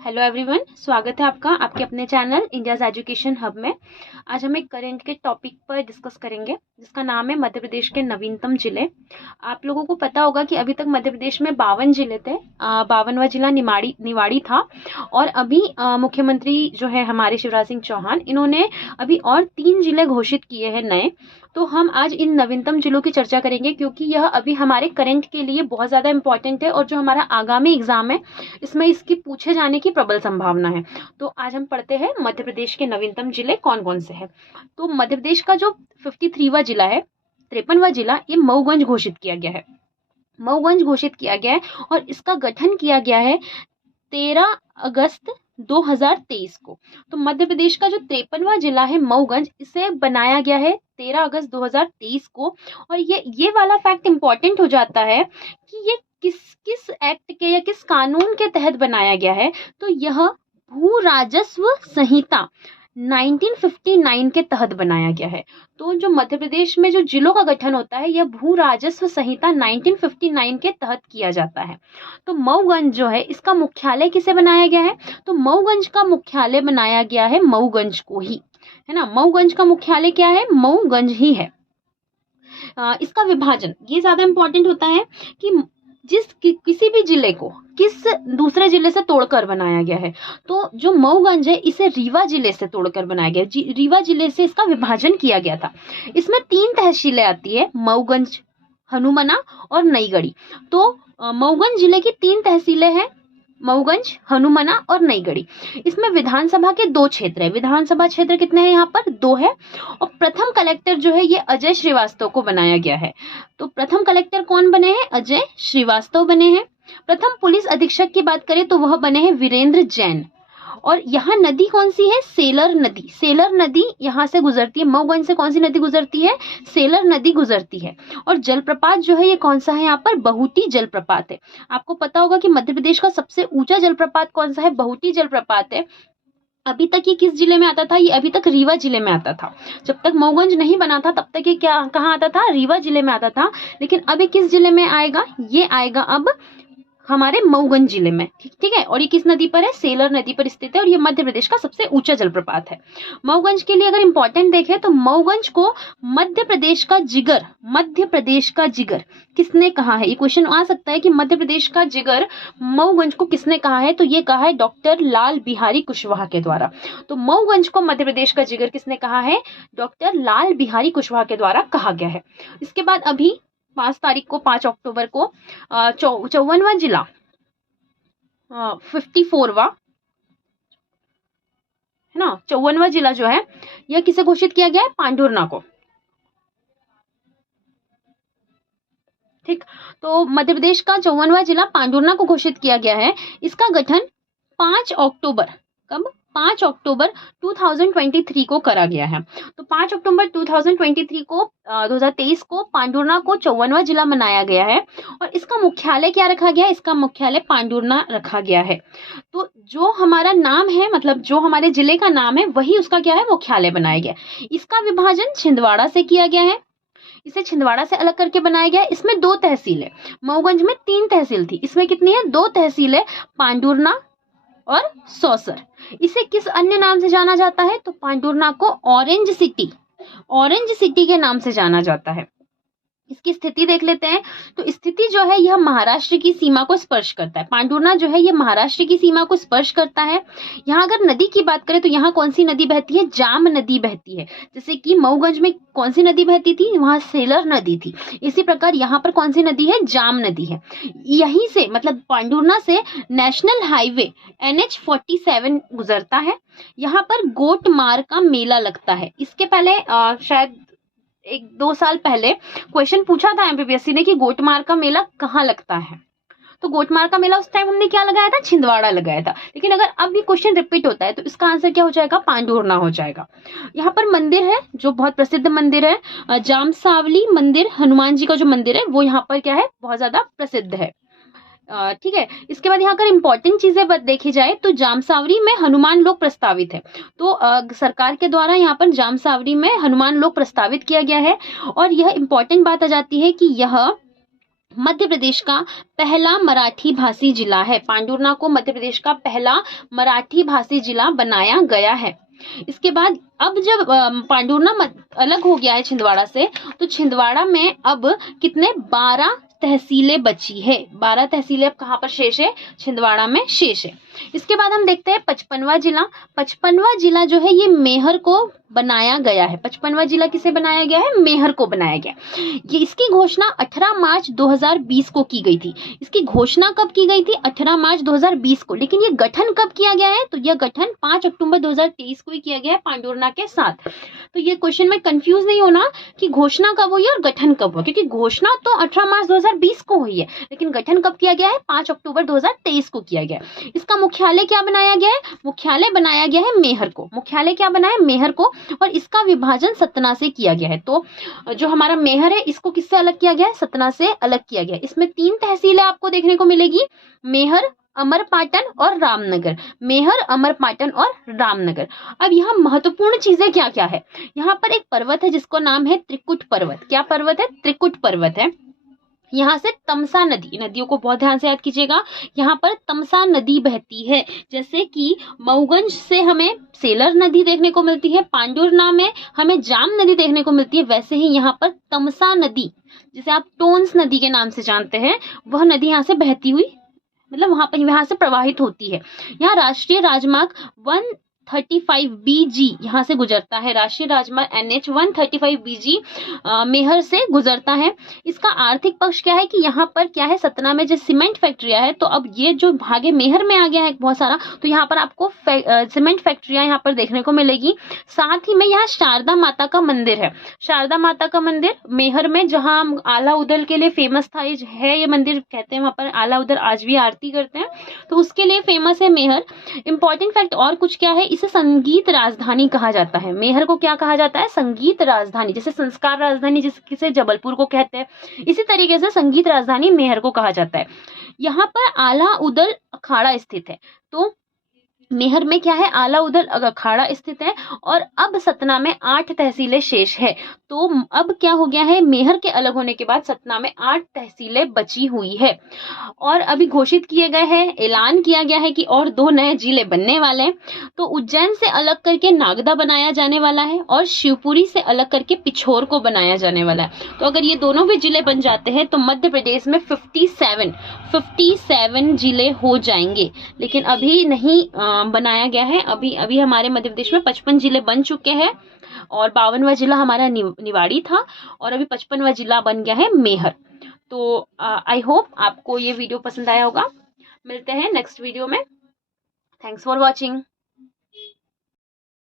Hello everyone, स्वागत है आपका आपके अपने चैनल इंडियाज एजुकेशन हब में। आज हम एक करेंट के टॉपिक पर डिस्कस करेंगे जिसका नाम है मध्य प्रदेश के नवीनतम जिले। आप लोगों को पता होगा कि अभी तक मध्य प्रदेश में 52 जिले थे। 52वां जिला निवाड़ी था और अभी मुख्यमंत्री जो है हमारे शिवराज सिंह चौहान, इन्होंने अभी और 3 जिले घोषित किए हैं नए। तो हम आज इन नवीनतम जिलों की चर्चा करेंगे क्योंकि यह अभी हमारे करंट के लिए बहुत ज़्यादा इंपॉर्टेंट है और जो हमारा आगामी एग्जाम है इसमें इसकी पूछे जाने की प्रबल संभावना है। तो आज हम पढ़ते हैं मध्य प्रदेश के नवीनतम जिले कौन कौन से हैं। तो मध्य प्रदेश का जो 53वां जिला है, 53वां जिला, ये मऊगंज घोषित किया गया है। मऊगंज घोषित किया गया है और इसका गठन किया गया है 13 अगस्त 2023 को। तो मध्य प्रदेश का जो 53वां जिला है मऊगंज, इसे बनाया गया है 13 अगस्त 2023 को। और ये वाला फैक्ट इंपॉर्टेंट हो जाता है कि ये किस किस एक्ट के या किस कानून के तहत बनाया गया है। तो यह भू राजस्व संहिता 1959 के तहत बनाया गया है। तो जो मध्य प्रदेश में जो जिलों का गठन होता है यह भू राजस्व संहिता 1959 के तहत किया जाता है। तो मऊगंज जो है इसका मुख्यालय किसे बनाया गया है? तो मऊगंज का मुख्यालय बनाया गया है मऊगंज को ही, है ना। मऊगंज का मुख्यालय क्या है? मऊगंज ही है। इसका विभाजन ये ज्यादा इंपॉर्टेंट होता है कि किसी भी जिले को किस दूसरे जिले से तोड़कर बनाया गया है। तो जो मऊगंज है इसे रीवा जिले से तोड़कर बनाया गया, रीवा जिले से इसका विभाजन किया गया था। इसमें 3 तहसीलें आती है, मऊगंज, हनुमना और नईगढ़ी। तो मऊगंज जिले की 3 तहसीलें हैं, मऊगंज, हनुमना और नईगढ़ी। इसमें विधानसभा के 2 क्षेत्र है। विधानसभा क्षेत्र कितने हैं? यहाँ पर 2 है। और प्रथम कलेक्टर जो है ये अजय श्रीवास्तव को बनाया गया है। तो प्रथम कलेक्टर कौन बने हैं? अजय श्रीवास्तव बने हैं। प्रथम पुलिस अधीक्षक की बात करें तो वह बने हैं वीरेंद्र जैन। और यहाँ नदी कौन सी है? सेलर नदी। सेलर नदी यहाँ से गुजरती है। मऊगंज से कौन सी नदी गुजरती है? सेलर नदी गुजरती है। और जलप्रपात जो है ये कौन सा है? यहाँ पर बहुटी जलप्रपात है। आपको पता होगा कि मध्य प्रदेश का सबसे ऊंचा जलप्रपात कौन सा है? बहुटी जलप्रपात है। अभी तक ये किस जिले में आता था? ये अभी तक रीवा जिले में आता था। जब तक मऊगंज नहीं बना था तब तक ये कहाँ आता था? रीवा जिले में आता था। लेकिन अभी किस जिले में आएगा? ये आएगा अब हमारे मऊगंज जिले में। ठीक है। और ये किस नदी पर है? सेलर नदी पर स्थित है और ये मध्य प्रदेश का सबसे ऊंचा जलप्रपात है। मऊगंज के लिए अगर इंपॉर्टेंट देखें तो मऊगंज को मध्य प्रदेश का जिगर किसने कहा है? ये क्वेश्चन आ सकता है कि मध्य प्रदेश का जिगर मऊगंज को किसने कहा है? तो ये कहा है डॉक्टर लाल बिहारी कुशवाहा के द्वारा। तो मऊगंज को मध्य प्रदेश का जिगर किसने कहा है? डॉक्टर लाल बिहारी कुशवाहा के द्वारा कहा गया है। इसके बाद अभी 5 तारीख को, 5 अक्टूबर को 54वां जिला, 54वां, है ना, 54वां जिला जो है यह किसे घोषित किया गया है? पांडुरना को। ठीक। तो मध्य प्रदेश का 54वां जिला पांडुरना को घोषित किया गया है। इसका गठन 5 अक्टूबर, कब? 5 अक्टूबर 2023 को करा गया है। तो 5 अक्टूबर 2023 को पांडुरना को 54वां जिला बनाया गया है। और इसका मुख्यालय क्या रखा गया है? इसका मुख्यालय पांडुरना रखा गया है। तो जो हमारा नाम है, मतलब जो हमारे जिले का नाम है वही उसका क्या है? मुख्यालय बनाया गया। इसका विभाजन छिंदवाड़ा से किया गया है। इसे छिंदवाड़ा से अलग करके बनाया गया है। इसमें 2 तहसील है। मऊगंज में 3 तहसील थी, इसमें कितनी है? 2 तहसील है, पांडुरना और सौसर। इसे किस अन्य नाम से जाना जाता है? तो पांडुरना को ऑरेंज सिटी के नाम से जाना जाता है। इसकी स्थिति देख लेते हैं। तो स्थिति जो है यह महाराष्ट्र की सीमा को स्पर्श करता है। पांडुरना जो है यह महाराष्ट्र की सीमा को स्पर्श करता है। यहाँ अगर नदी की बात करें तो यहाँ कौन सी नदी बहती है? जाम नदी बहती है। जैसे कि मऊगंज में कौन सी नदी बहती थी? वहां सेलर नदी थी। इसी प्रकार यहाँ पर कौन सी नदी है? जाम नदी है। यहीं से, मतलब पांडुरना से नेशनल हाईवे NH47 गुजरता है। यहाँ पर गोटमार का मेला लगता है। इसके पहले शायद 1-2 साल पहले क्वेश्चन पूछा था एमपीपीएससी ने कि गोटमार का मेला कहाँ लगता है। तो गोटमार का मेला उस टाइम हमने क्या लगाया था? छिंदवाड़ा लगाया था। लेकिन अगर अब भी क्वेश्चन रिपीट होता है तो इसका आंसर क्या हो जाएगा? पांडुरना हो जाएगा। यहाँ पर मंदिर है जो बहुत प्रसिद्ध मंदिर है, जामसावली मंदिर, हनुमान जी का जो मंदिर है वो यहाँ पर क्या है? बहुत ज्यादा प्रसिद्ध है। ठीक है। इसके बाद यहाँ अगर इंपॉर्टेंट चीजें देखी जाए तो जामसावरी में हनुमान लोक प्रस्तावित है। तो सरकार के द्वारा यहाँ पर जामसावरी में हनुमान लोक प्रस्तावित किया गया है। और यह इंपॉर्टेंट बात आ जाती है कि यह मध्य प्रदेश का पहला मराठी भाषी जिला है। पांडुर्ना को मध्य प्रदेश का पहला मराठी भाषी जिला बनाया गया है। इसके बाद अब जब पांडुर्ना अलग हो गया है छिंदवाड़ा से, तो छिंदवाड़ा में अब कितने 12 तहसीलें बची है। 12 तहसीलें अब कहाँ पर शेष है? छिंदवाड़ा में शेष है। इसके बाद हम देखते हैं 55वां जिला। 55वां जिला जो है ये मेहर को बनाया गया है। 55वां जिला किसे बनाया गया है? मेहर को बनाया गया। ये इसकी घोषणा 18 मार्च 2020 को की गई थी। इसकी घोषणा कब की गई थी? 18 मार्च 2020 को। लेकिन ये गठन कब किया गया है? तो यह गठन 5 अक्टूबर 2023 को ही किया गया है पांडुर्ना के साथ। तो ये क्वेश्चन में कंफ्यूज नहीं होना कि घोषणा कब हुई और गठन कब हुआ, क्योंकि घोषणा तो 18 मार्च 2020 को हुई है, लेकिन गठन कब किया गया है? 5 अक्टूबर 2023 को किया गया। इसका मुख्यालय क्या बनाया गया है? मुख्यालय बनाया गया है मेहर को। मुख्यालय क्या बनाया? मेहर को। और इसका विभाजन सतना से किया गया है। तो जो हमारा मेहर है इसको किससे अलग किया गया है? सतना से अलग किया गया है। इसमें 3 तहसीलें आपको देखने को मिलेगी, मेहर, अमरपाटन और रामनगर। मेहर, अमरपाटन और रामनगर। अब यहाँ महत्वपूर्ण चीजें क्या क्या है? यहाँ पर एक पर्वत है जिसको नाम है त्रिकुट पर्वत। क्या पर्वत है? त्रिकुट पर्वत है। यहाँ से तमसा नदी, नदियों को बहुत ध्यान से याद कीजिएगा, यहाँ पर तमसा नदी बहती है। जैसे कि मऊगंज से हमें सेलर नदी देखने को मिलती है, पांडुर्ना में हमें जाम नदी देखने को मिलती है, वैसे ही यहाँ पर तमसा नदी, जिसे आप टोन्स नदी के नाम से जानते हैं, वह नदी यहाँ से बहती हुई, मतलब वहां पर यहाँ से प्रवाहित होती है। यहाँ राष्ट्रीय राजमार्ग 135BG यहाँ से गुजरता है। राष्ट्रीय राजमार्ग NH 135BG मेहर से गुजरता है। इसका आर्थिक पक्ष क्या है कि यहाँ पर क्या है, सतना में जो सीमेंट फैक्ट्रियां है, तो अब ये जो भागे मेहर में आ गया है बहुत सारा, तो यहाँ पर आपको सीमेंट फैक्ट्रियां यहाँ पर देखने को मिलेगी। साथ ही में यहाँ शारदा माता का मंदिर है। शारदा माता का मंदिर मेहर में, जहाँ आला उदल के लिए फेमस था है ये मंदिर, कहते हैं वहाँ पर आला उदल आज भी आरती करते हैं, तो उसके लिए फेमस है मेहर। इंपॉर्टेंट फैक्ट और कुछ क्या है, इसे संगीत राजधानी कहा जाता है। मेहर को क्या कहा जाता है? संगीत राजधानी। जैसे संस्कार राजधानी जिसे जबलपुर को कहते हैं, इसी तरीके से संगीत राजधानी मेहर को कहा जाता है। यहाँ पर आला उदल अखाड़ा स्थित है। तो मेहर में क्या है? आला उदल अखाड़ा स्थित है। और अब सतना में 8 तहसीलें शेष है। तो अब क्या हो गया है, मेहर के अलग होने के बाद सतना में 8 तहसीलें बची हुई है। और अभी घोषित किए गए हैं, ऐलान किया गया है कि और 2 नए जिले बनने वाले हैं। तो उज्जैन से अलग करके नागदा बनाया जाने वाला है और शिवपुरी से अलग करके पिछोर को बनाया जाने वाला है। तो अगर ये दोनों भी जिले बन जाते हैं तो मध्य प्रदेश में 57 जिले हो जाएंगे। लेकिन अभी नहीं बनाया गया है। अभी हमारे मध्य प्रदेश में 55 जिले बन चुके हैं और 52वां जिला हमारा निवाड़ी था और अभी 55वां जिला बन गया है मेहर। तो आई होप आपको ये वीडियो पसंद आया होगा। मिलते हैं नेक्स्ट वीडियो में। Thanks for watching.